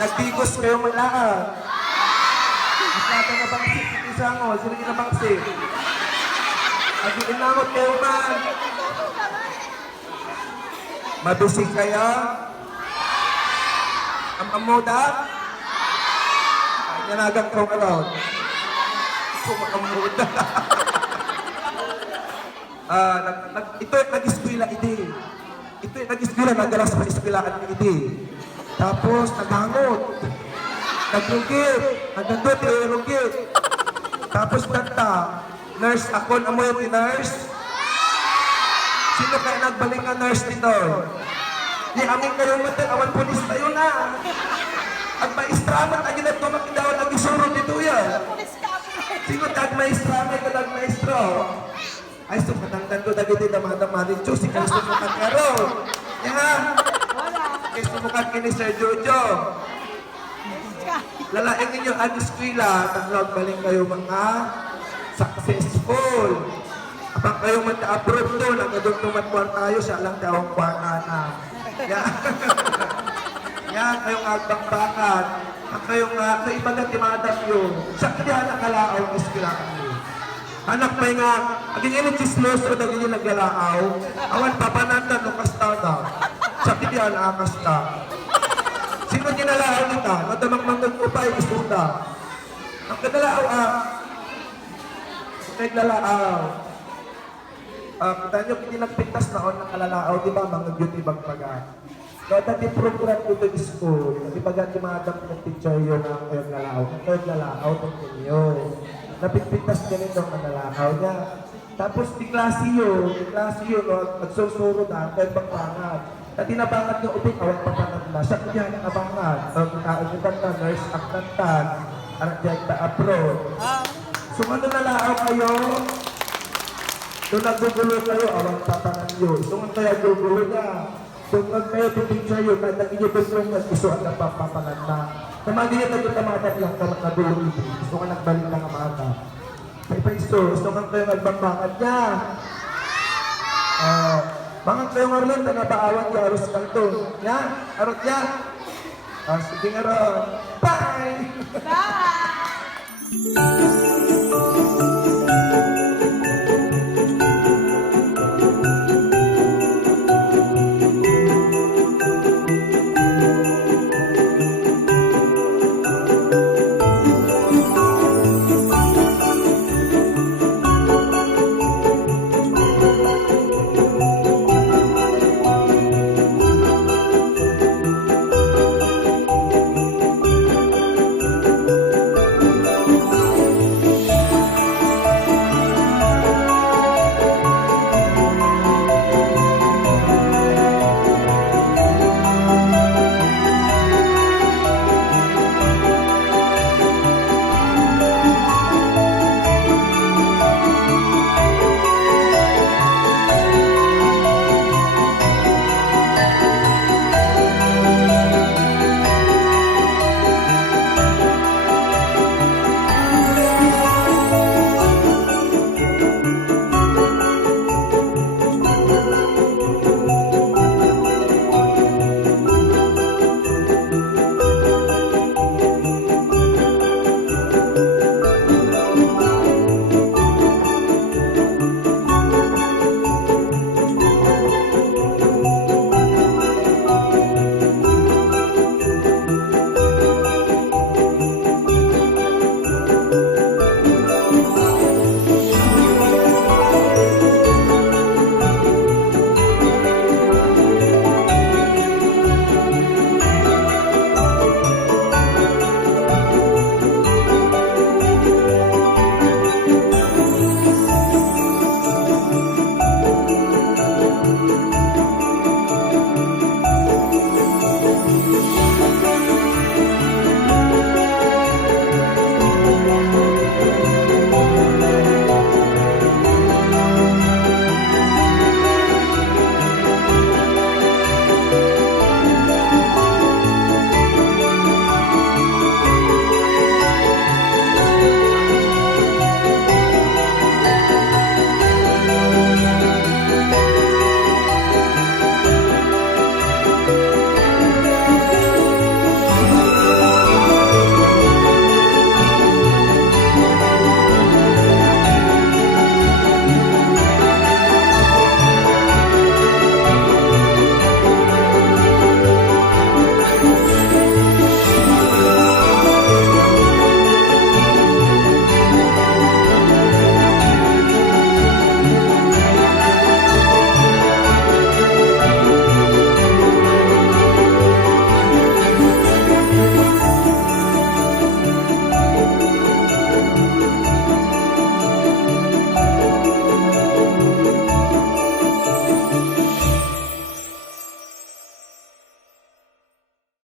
Nagtigos kayo malaan. Masyado na bangsi, isang o, sino na bangsi? Nag-iinamot kayo man. Mabisig kayo? Ang amuda? Ay, nanagang kong around. Kumakamuda. Ito yung nag-eskwila iti. Ito yung nag-eskwila, nagalas sa eskwilaan ng iti. Tapos, naghangot. Nagrugit. Nagandot yung rugit. Tapos, nagta. Nurse, ako na mo yung nurse. Sino kaya nagbaling nga nurse dito? Di amin kayo mati, awan pulis tayo na. At maestraman, agin na tumakidaw, nag-isuro dito yan. Sino tag maestraman, kadag maestro? Ay, so katangtan ko dagiti damadamadin, Diyos, ikaw sumukat ka ro. Yan. Ikaw sumukat ka ni Sir Jojo. Lalaing ninyo ang eskwila, tanglog baling kayo mga successful. Apang kayo mata-approve doon, nagadong tumatwar tayo, siya lang tawang kwarana. Yan. Yan, kayong agbang-bangan. Ang kayong sa iba na timadam yun. Siya kaya nakalaaw ang eskwila kami. Anak may nga, aging yun yung chismoso na ganyan naglalaaw. Awan papananda no kastada. Siya kaya nakakasta. Sino ginalaaw nita? Nadamang manggagupay, isuda. Ang kanalaaw naglalaaw. Kita nyo, pinagpintas na on ng kalalaaw, di ba, mga beauty bagpaga. So, dati program ko to school, di ba, gati madam ng teacher yun ang kayong lalaaw. Ang kayong lalaaw, ito nyo. Napitpintas ka rin ng kalalaaw niya. Tapos, di klase yun, nagsusuro na, kayong bagpangat. At tinabangat nyo, uping awag papangat na. Siya kaya nakabangat. Kaungutan na, nurse, aktantan, anak apro. So, ano nalaaw kayo? Doon naggugulo kayo, awang papangan nyo. So, ang kaya gugulo niya. So, ang kayo pipicture yun, kahit ang inyo pipicture iso ang napapapangan na. Kamagi niya nagtamadan lang ka naggulo ito. So, ka nagbalik lang ang mata. May iso, so ang kayo nagbangbangan niya. Mga kayo nga rin, nabaawan niya, aros kang to. Yan, arot niya. Sige nga rin. Bye! Bye!